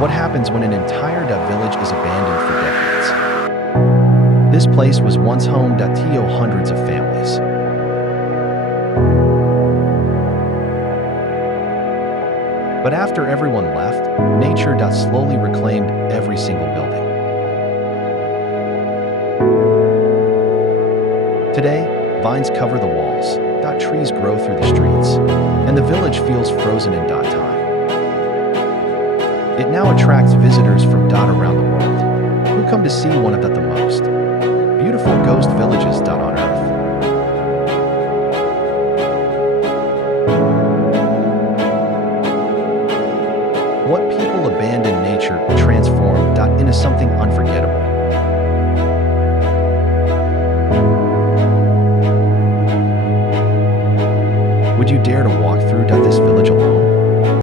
What happens when an entire village is abandoned for decades? This place was once home to hundreds of families. But after everyone left, nature slowly reclaimed every single building. Today, vines cover the walls, trees grow through the streets, and the village feels frozen in time. It now attracts visitors from around the world, who come to see one of the most beautiful ghost villages on Earth. What people abandon nature transform into something unforgettable. Would you dare to walk through this village alone?